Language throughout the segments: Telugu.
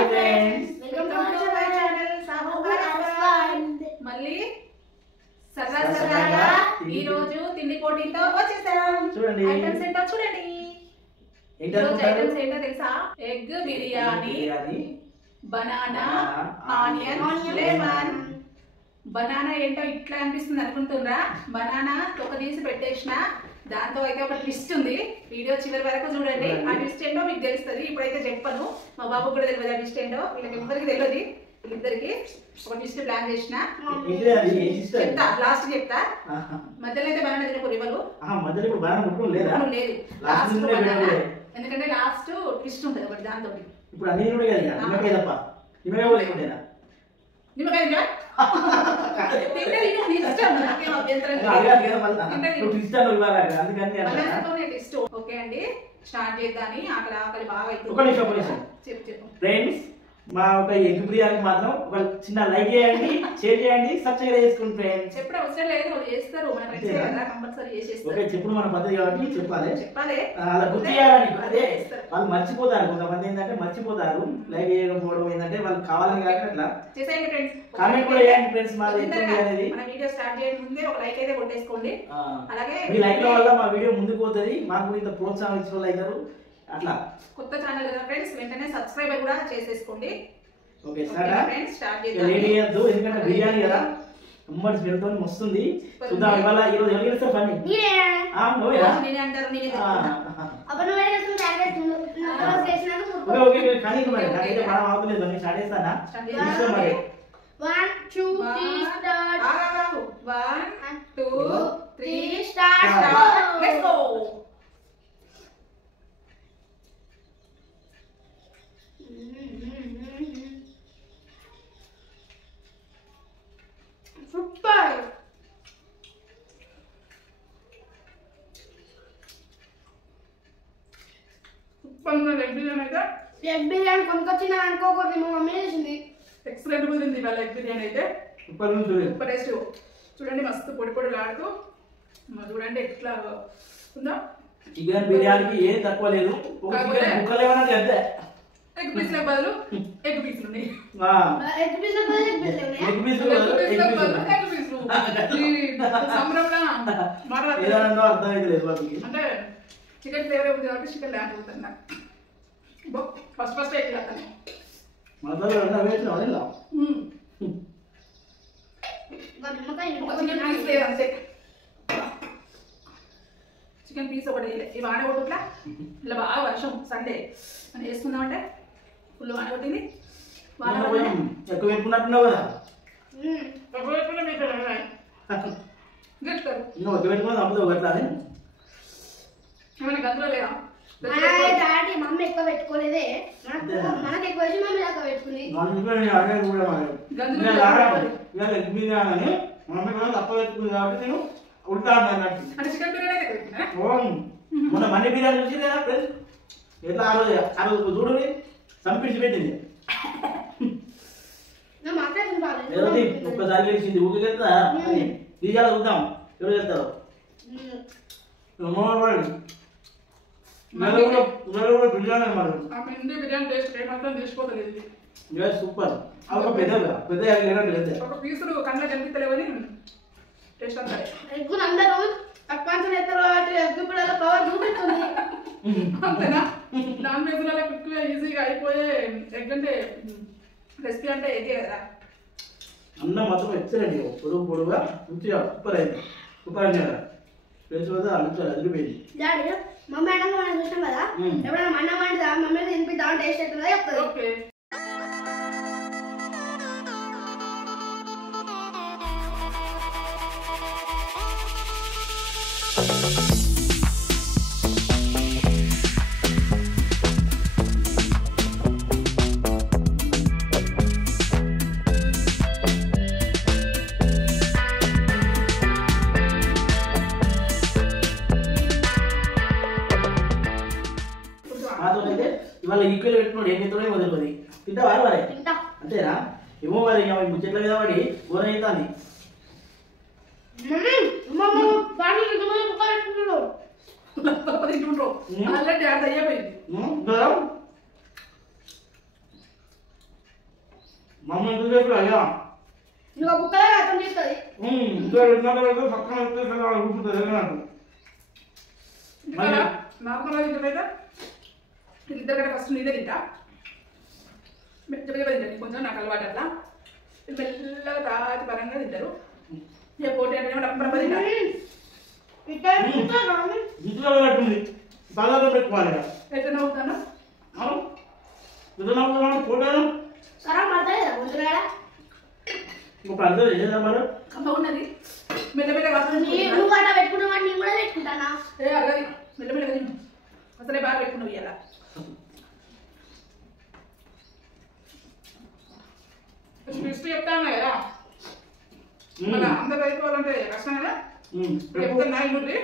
Hi friends, welcome to my channel సాహోకారఫండ్. మళ్ళీ సరదాగా ఈ రోజు తిండి పోటీతో వచ్చేసాం. చూడండి ఐటమ్స్ ఏంటో చూడండి. ఈ రోజు ఐటమ్స్ ఏంటో తెలుసా? Egg biryani, banana, onion, lemon. Banana ఏంటో ఇట్లా అనిపిస్తుంది అనుకుంటున్నారా? బనానా తొక్క తీసి పెట్టేసిన, దాంతో అయితే ఒక ట్విస్ట్ ఉంది. వీడియో చివరి వరకు చూడండి. ఆ ట్విస్ట్ ఏంటో మీకు తెలుస్తుంది. ఇప్పుడైతే చెప్పను, మా బాబుకు కూడా తెలియదు ఆ ట్విస్ట్ ఏంటో. వీళ్ళకి ఎవరికి తెలియదు. వీళ్ళిద్దరికి ఒక ట్విస్ట్ ప్లాన్ చేసిన, చెప్తా లాస్ట్ చెప్తా. మధ్యలో అయితే బనానా తినకూడదు ఇవ్వరు, లేదు లాస్ట్, ఎందుకంటే లాస్ట్ ట్విస్ట్ ఉంటుంది ఒకటి దాంతో. ఇప్పుడు అన్ని నిమ్మకాయ తప్ప నిమ్మకాయ లేకుంటేనా? నిమ్మకాయ ఓకే అండి, స్టార్ట్ చేద్దాని. ఆకలి బాగా చెప్పు. ఫ్రెండ్స్, మా ఒక ఎగ్ బిర్యానీ మాత్రం ఒక చిన్న లైక్ చేయండి, షేర్ చేయండి, సబ్స్క్రైబ్ చేసుకోండి ఫ్రెండ్స్. చెప్పడం అవసరం లేదు, వాళ్ళు చేస్తారు, మన ఫ్రెండ్స్ కదా, కంపల్సరీ చేసేస్తారు. ఓకే, చెప్పుడు మన పద్ధతి కాబట్టి చెప్పాలి. అలా గుర్తు చేయాలని, అదే వాళ్ళు మర్చిపోతారు. కొంతమంది ఏంటంటే మర్చిపోతారు, లైక్ చేయకపోవడం ఏంటంటే వాళ్ళు కావాలని కాక అట్లా చేసేయండి ఫ్రెండ్స్. కామెంట్ కూడా చేయండి ఫ్రెండ్స్. మాది అనేది మన వీడియో స్టార్ట్ చేయడం ముందే ఒక లైక్ అయితే కొట్టేసుకోండి. అలాగే మీ లైక్ వల్ల మా వీడియో ముందుకు పోతుంది, మాకు ఇంత ప్రోత్సాహం ఇచ్చిన వాళ్ళు అవుతారు. అట్లా కొత్త ఛానల్ కదా ఫ్రెండ్స్, వెంటనే సబ్స్క్రైబ్ కూడా చేసేసుకోండి. ఓకే ఫ్రెండ్స్, స్టార్ట్ చేద్దాం. లేట్ చేయొద్దు, ఎందుకంటే బిర్యానీ కదా ఉమ్మడి స్మెల్తో వస్తుంది. చూద్దాం ఇవాళ ఈ రోజు ఎవరు గెలుస్తారు? పని నేనే అంటారు, నేనే ఓకే కానీ మరి నాకైతే మనం అవుతలేదు. నేను స్టార్ట్ చేస్తానా? 1 2 3 start. 1 2 3 start. Let's go. Super. Egg biryani కొనుకొచ్చిన అనుకోకూడదు, మా మమ్మీ చేసింది. ఎక్సలెంట్ కుదిరింది ఇవాళ ఎగ్ బిర్యానీ అయితే. Super taste. చూడండి, మస్తు పొడి పొడిలాడుతూ. చూడండి ఎట్లా ఉందా. చికెన్ బిర్యానీకి ఏది తక్కువ లేదు. ఒక చికెన్ ముక్కలు ఏమన్నా అంతే. ఎగ్ పీస్ల బదులు ఎగ్ పీస్లు ఉన్నాయి. సంబరంలో అంటే చికెన్ ఫ్లేవర్ ఉంది కాబట్టి చికెన్ లేకపోతుంది నాకు. ఫస్ట్ ఎగ్ చేస్తాను. అంతే, చికెన్ పీస్ ఒకటి ఇవి ఆడగొట్టుట్లా. ఇలా బాగా వర్షం సండే అని వేసుకుందామంటే ఫుల్ వాడగొట్టింది. ఎక్కువ పెట్టుకున్నట్టున్నావు కదా. ఏమైనా గంతులో లేదా? మమ్మీ ఎక్కువ పెట్టుకోలేదే, మనకి ఎక్కువ వేసి మమ్మీ దాకా పెట్టుకుంది. తక్కువ పెట్టుకుంది కాబట్టి నేను ఉంటాను అన్నట్టు. అంటే చికెన్ బిర్యానీ మొన్న మనీ బిర్యానీ వచ్చి లేదా ఫ్రెండ్స్, ఎట్లా ఆ రోజు చూడు చంపించి పెట్టింది. ఒక్కసారి గెలిచింది, ఊరికి వెళ్తా దిగాల చూద్దాం ఎవరు వెళ్తారు. బిర్యానీ బిర్యానీ టేస్ట్ ఏమాత్రం తీసుకోలేదు. సూపర్. పెద్ద ఒక పీసులు కళ్ళ కనిపించలేవని టేస్ట్ అంతా. ఎగ్గు అందరూ తక్కువ ఎత్తారు కాబట్టి ఎగ్గు కూడా పవర్ చూపిస్తుంది. అంతేనా? నాన్ వెజ్ లలో క్విక్గా ఈజీగా అయిపోయే ఎగ్ అంటే రెసిపీ అంటే ఎగ్గే కదా. అన్నం మాత్రం ఎక్సలెంట్, పొడుగు పొడుగా మంచిగా సూపర్ అయింది. సూపర్ అయింది కదా ఫ్రెండ్స్, వద్ద అదిరిపోయింది. డాడీ మమ్మీ అన్నం మనం చూసాం కదా, ఎప్పుడైనా అన్నం వండుతా మమ్మీ తినిపిద్దాం, టేస్ట్ అవుతుందా చెప్తుంది. ఓకే. ఇవాళ ఈక్వల్ పెట్టుకున్నాడు, ఏం చేస్తాడో వదిలిపోయి తింటావా మరి? అంతేనా? ఏమో మరి ముచ్చట్ల మీద పడి ఘోరం అవుతుంది. మమ్మ ఎందుకు చెప్పు అయ్యా నువ్వు కుక్కలా అర్థం చేస్తుంది ఇంకా వెళ్ళినట్టు పక్కన వెళ్తే ఊపుతుంది నాకు నార్మల్గా తింటా ఇద్దరు కంటే ఫస్ట్ నీదే తింటా మెత్తగా తింటాను కొంచెం నాకు అలవాటు అట్లా మెల్లగా తాతి పరంగా తింటారు ఇక పోటీ అంటే అప్పుడు తింటారు ఇంట్లో కట్టుంది బాగా పెట్టుకోవాలి ఎట్లా నవ్వుతాను ఫోటోలు సరే మాట్లాడేదా ముందుగా ఇప్పుడు అందరూ ఏదా మరి అమ్మ ఉన్నది మెల్లమెల్లగా నువ్వు అట్లా పెట్టుకున్నావు నేను కూడా పెట్టుకుంటానా అలాగే మెల్లమెల్లగా తిను అసలే బాగా పెట్టుకున్నావు ఇలా ట్విస్ట్ చెప్తాను కదా మన అందరు అయిపోవాలంటే కష్టం కదా చెప్తాను నా ఇంటి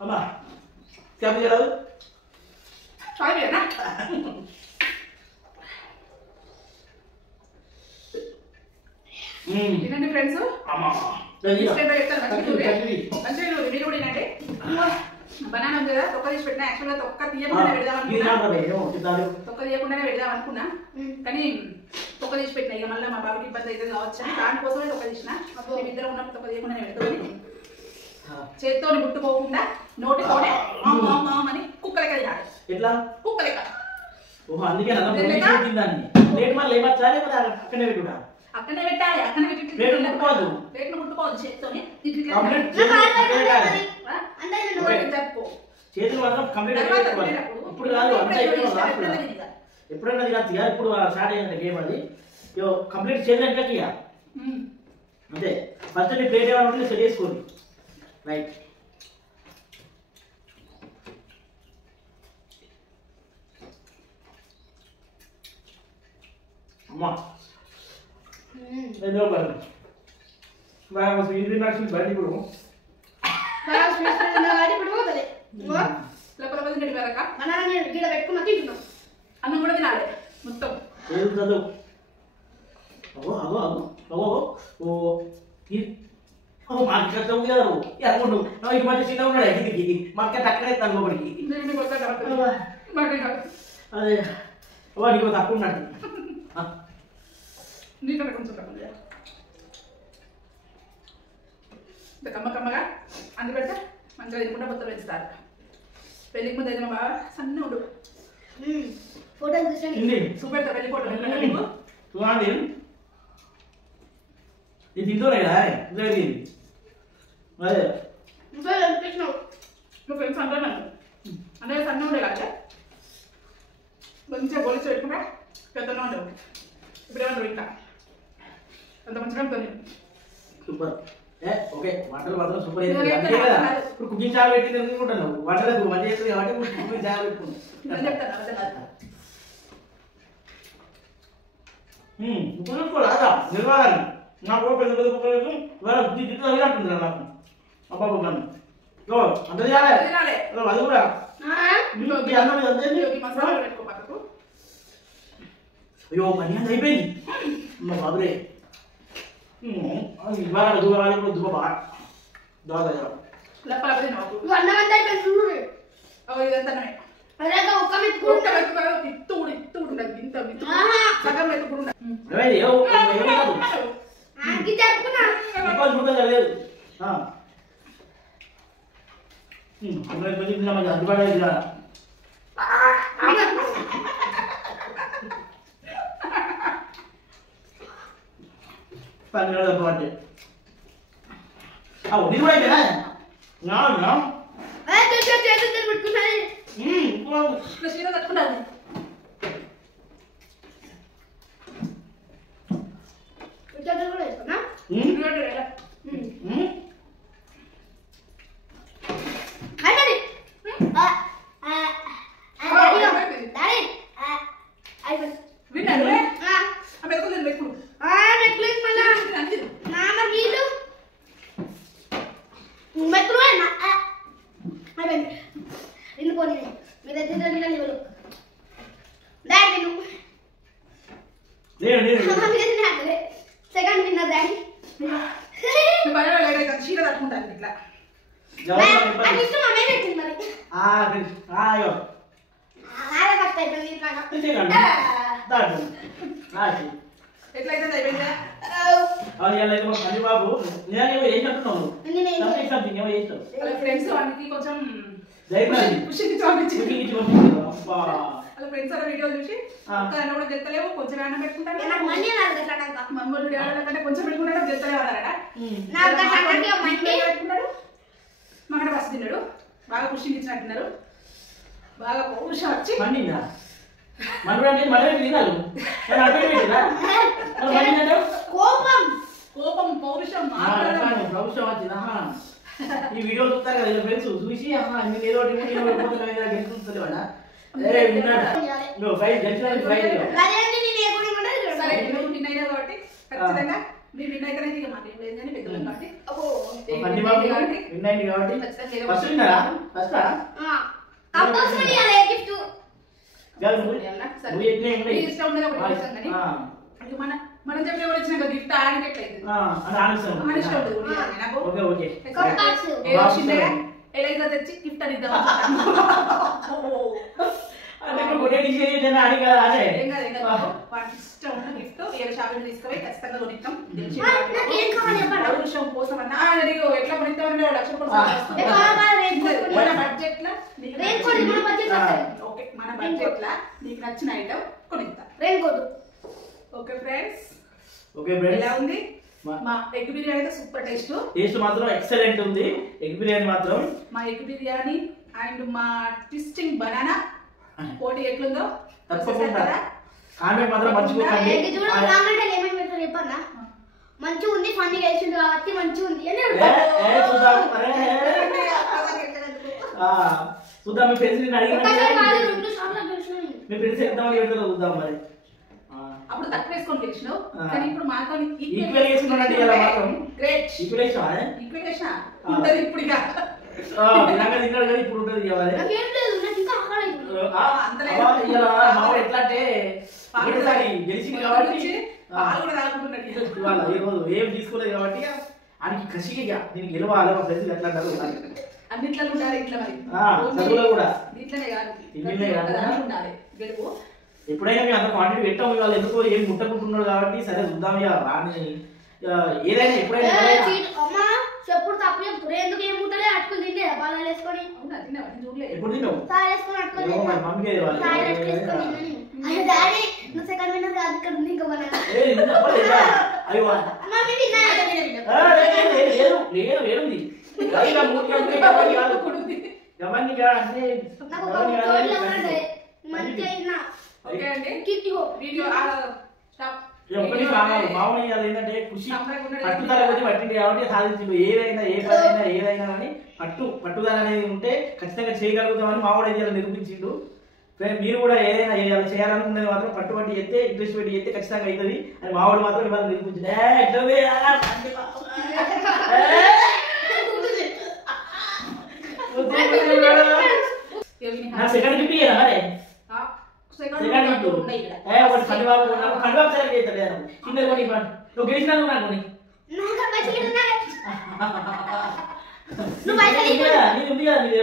అమ్మా చెప్పలేదు చాలేనా తినండి ఫ్రెండ్స్ మంచిగా మీరు కూడా తినండి బనానా ఉంది కదా తొక్క తీసి పెట్టినా యాక్చువల్గా తొక్క తీయకుండానే పెడదాం అనుకున్నా తొక్క తీయకుండానే పెడదాం అనుకున్నా కానీ తొక్క తీసి పెట్టినా ఇక మళ్ళీ మా బాబుకి ఇబ్బంది అయితే కావచ్చు అని దానికోసమే తొక్క తీసిన మేమిద్దరం ఉన్నప్పుడు తొక్క తీయకుండానే పెడుతుంది చేతితో ముట్టుకోకుండా నోటితోనే అని కుక్కలెక్క తినాలి ఎట్లా కుక్కలెక్క అందుకే అక్కడనే పెట్టాలి అక్కడనే పెట్టి ప్లేట్లు ముట్టుకోవద్దు చేతితోనే చేతులు మాత్రం కంప్లీట్ ఇప్పుడు కాదు ఎప్పుడన్నా కాదు ఇప్పుడు స్టార్ట్ అయ్యింది గేమ్ అది కంప్లీట్ చేయాలంటే అంతే ఫస్ట్ నీ ప్లేట్ ఏమైనా ఉంటే సెట్ చేసుకోండి రైట్ అమ్మా ఏదో పర్లేదు బాగా స్వీట్ తిన్నాల్సింది బయట ఇప్పుడు అన్నం కూడా తినాలి మొత్తం ఏది చదువు అగో అగో అగో అగో మార్కెట్ కదా అనుకుంటు ఈ మధ్య చిన్న ఉన్నాడు ఇంటికి మార్కెట్ అక్కడే తనుకోబడికి అదే నీకు తక్కువ ఉన్నాడు నీకన్నా కొంచెం తక్కువ కమ్మ కమ్మగా అందుకంటే మంచిగా తినకుండా మొత్తం పెంచుతారు పెళ్ళికి ముందు అయితే మా బాగా సన్న ఉండు ఫోటో చూసండి చూపెడతా పెళ్లి ఫోటో చూడండి ఇది తింటూనే కదా అదే నువ్వు ఫ్రెండ్స్ అంటాను అంటే సన్న ఉండే కదా మంచిగా గొలిచి పెట్టుకుంటా పెద్దగా ఉండవు ఇప్పుడు ఏమన్నా ఇంకా అంత మంచిగా ఉంటుంది సూపర్ ఓకే వంటలు మాత్రం సూపర్ అంతే కదా ఇప్పుడు కుకింగ్ ఛానల్ పెట్టి అనుకుంటాను వంటలకు మంచి చేస్తుంది కాబట్టి కుకింగ్ ఛానల్ పెట్టుకున్నాను రాదా నిర్వాహాన్ని నాకు పెద్ద పెద్ద కుక్కలు ఇవాళ దిట్టు తగినట్టుంది నాకు అబ్బాబు నన్ను అంత చేయాలి అది కూడా అయ్యో పని అంత అయిపోయింది మా బాబురే ఇవాళ దూరాలి ఇప్పుడు దుబ్బ బాగా దాదా అందుబాటు పన్నెండు పాటు ఇది కూడా అయిపోయినా కట్టుకున్నాను సెకండ్ విన్నర్ డాడీ చీర తట్టుకుంటాను ఇట్లా అది ఇష్టం అమ్మే పెట్టింది మరి అయ్యో ఫస్ట్ అయిపోయింది దాటు రాసి ఎట్లయితే అయిపోయిందా అది ఎలా అయితే మా పని బాబు నేనేమో చేసినట్టున్నావు సంథింగ్ సంథింగ్ ఏమో చేస్తావు వాళ్ళ ఫ్రెండ్స్ వానికి కొంచెం ధైర్యం ఖుషికి చూపించి అబ్బా వాళ్ళ ఫ్రెండ్స్ అలా వీడియో చూసి అన్న కూడా చెప్తలేవు కొంచెం అన్నం పెట్టుకుంటాను నాకు మండి రాదు ఎట్లాడంక మమ్మల్ని కంటే కొంచెం పెట్టుకుంటాడు చెప్తలేవు అన్నారట నాకు అట్లాంటి మండి పెట్టుకున్నాడు మాకడ బస్సు తిన్నాడు బాగా ఖుషికి ఇచ్చినట్టున్నారు బాగా పౌరుషం వచ్చి మండిందా మనడు అంటే మనమే తినాలి అక్కడ పెట్టినా మండిందంటే కోపం కోపం పౌరుషం ప్రభుత్వం వచ్చిందా ఈ వీడియో చూస్తారు కదా ఫ్రెండ్స్ చూసి మీరు ఏదో గెలుస్తుందా ఫైవ్ గెలిచిన ఫైవ్ సరే నువ్వు విన్ అయినా కాబట్టి ఖచ్చితంగా మీ విన్ అయితే ఇక మాకు లేదు కానీ పెద్దలు కాబట్టి విన్నాయండి కాబట్టి ఫస్ట్ విన్నారా ఫస్ట్ కంపల్సరీ అలా గిఫ్ట్ నువ్వు ఎట్లా ఇష్టం ఉండదు ఒకటి ఇష్టం కానీ మనం చెప్పిన కూడా ఇచ్చిన గిఫ్ట్ ఆడికి ఎట్లయితే మన ఇష్టం ఉంటుంది నాకు ఓకే ఓకే ఏదో చిన్నగా ఎలాగో తెచ్చి గిఫ్ట్ అని ఇద్దాం ఏం కాదు వాటికి ఇష్టం ఉన్న గిఫ్ట్ ఏ షాపింగ్ తీసుకుపోయి ఖచ్చితంగా కొనిస్తాం పౌరుషం కోసం అన్నా ఎట్లా కొనిస్తామని మన బడ్జెట్ లా ఓకే మన బడ్జెట్ లా నీకు నచ్చిన ఐటమ్ కొనిస్తాం ఓకే ఫ్రెండ్స్ ఎలా ఉంది మా ఎగ్ బిర్యానీ అయితే సూపర్ టేస్ట్ మాత్రం ఎక్సలెంట్ ఉంది ఎగ్ బిర్యానీ మాత్రం మా ఎగ్ బిర్యానీ అండ్ మా ట్విస్టింగ్ బనానా పోటీ ఎట్లుందో తప్పకుండా కామెంట్ మాత్రం మర్చిపోకండి మంచిగా ఉంది ఫన్నీ చేసిండు కాబట్టి మంచిగా ఉంది చూద్దాం మీ ఫ్రెండ్స్ మీ ఫ్రెండ్స్ ఎంతమంది పెడతారో చూద్దాం మరి అప్పుడు తక్కువ వేసుకొని గెలిచినావు కానీ ఇప్పుడు మాతో ఈక్వల్ చేసుకున్నానండి ఇలా మాత్రం గ్రేట్ ఈక్వలేషన్ ఉంటది ఇప్పుడు ఇక తిన్నాడు కానీ ఇప్పుడు ఉంటుంది ఎట్లా అంటే గెలిచింది కాబట్టి ఇవాళ ఈ రోజు ఏం తీసుకోలేదు కాబట్టి ఆయనకి కసిగా నేను గెలవాలి మా ఫ్రెండ్స్ ఎట్లా అంటారు అన్నిట్లో ఉండాలి ఇట్లా మరి చదువులో కూడా దీంట్లోనే కాదు ఉండాలి గెలుపు ఎప్పుడైనా మేము అంత క్వాంటిటీ పెట్టాము వాళ్ళు ఎందుకో ఏం ముట్టకుంటున్నాడు కాబట్టి సరే చూద్దాం ఇక రాని ఏదైనా ఎప్పుడైనా చెప్పుడు తప్పు చెప్పుడు ఎందుకు ఏం ముట్టలే అట్టుకుని తింటే బాగా వేసుకొని ఎప్పుడు తిన్నావు మమ్మీ డాడీ నువ్వు సెకండ్ విన్నర్ కాదు ఇక్కడ ఉంది ఇంకా ఓకే అండి వీడియో స్టాప్ మామూలు ఏంటంటే ఖుషి పట్టుదల కొద్ది పట్టింది కాబట్టి సాధించింది ఏదైనా ఏ పనైనా ఏదైనా కానీ పట్టుదల అనేది ఉంటే ఖచ్చితంగా చేయగలుగుతామని మామూలు అయితే నిరూపించిండు మీరు కూడా ఏదైనా చేయాలనుకున్నది మాత్రం పట్టుబట్టి చేస్తే ఇంట్రెస్ట్ పెట్టి చేస్తే ఖచ్చితంగా అవుతుంది అని మామూలు మాత్రం ఇవాళ నిరూపించింది సెకండ్ గిఫ్ట్ ఇయ్యరా మరి ఒకటి పండుబాబు సెలెక్ట్ చేస్తాడు చిన్నది కొని నువ్వు గెలిచినావు నాకు కొని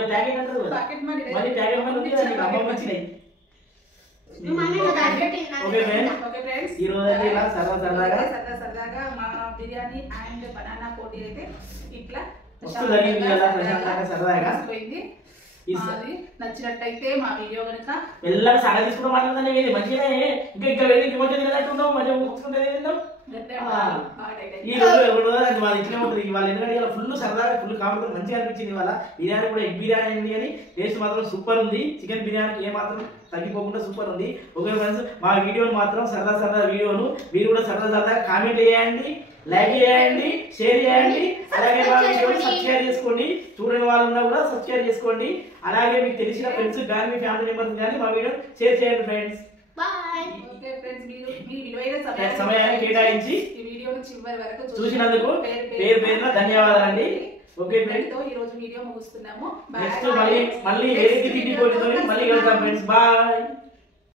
ప్యాకెట్ అంటారు మరి ప్యాకెట్ మళ్ళీ ఉంది కదా నీకు అమ్మ వచ్చినాయి ఈ రోజు అయితే ఇలా సరదాగా మా బిర్యానీ అండ్ బనానా పోటీ అయితే ఇట్లా జరిగింది కదా ప్రశాంతంగా సరదాగా పోయింది నచ్చినట్టయితే మా వీడియో కనుక ఎల్లా సగ తీసుకుంటూ మాట్లాడుతుంది మంచిగా ఇంకా వెళ్ళి ఇంకొంచెం తినట్టుంటాం మంచిగా ముక్కుంటే ఈ రోజు వాళ్ళు ఇట్లా ఉంటుంది వాళ్ళు ఎందుకంటే ఇలా ఫుల్ సరదాగా ఫుల్ కామెంట్ మంచిగా అనిపించింది వాళ్ళ బిర్యానీ కూడా ఎగ్ బిర్యానీ అయింది కానీ టేస్ట్ మాత్రం సూపర్ ఉంది చికెన్ బిర్యానీకి ఏ మాత్రం తగ్గిపోకుండా సూపర్ ఉంది ఓకే ఫ్రెండ్స్ మా వీడియోని మాత్రం సరదా వీడియోను మీరు కూడా సరదాగా కామెంట్ చేయండి లైక్ చేయండి షేర్ చేయండి అలాగే మా వీడియోని సబ్స్క్రైబ్ చేసుకోండి చూడని వాళ్ళు ఉన్నా కూడా సబ్స్క్రైబ్ చేసుకోండి అలాగే మీకు తెలిసిన ఫ్రెండ్స్ కానీ మీ ఫ్యామిలీ మెంబర్స్ కానీ మా వీడియో షేర్ చేయండి ఫ్రెండ్స్ సమయాన్ని కేటాయించి చూసినందుకు పేరున ధన్యవాదాలండి ఓకే ఫ్రెండ్స్ ఈ రోజు వీడియో ముగిస్తున్నాము నెక్స్ట్ మళ్ళీ వేరే తిండి పోటీతో మళ్ళీ వెళ్తాం ఫ్రెండ్స్ బాయ్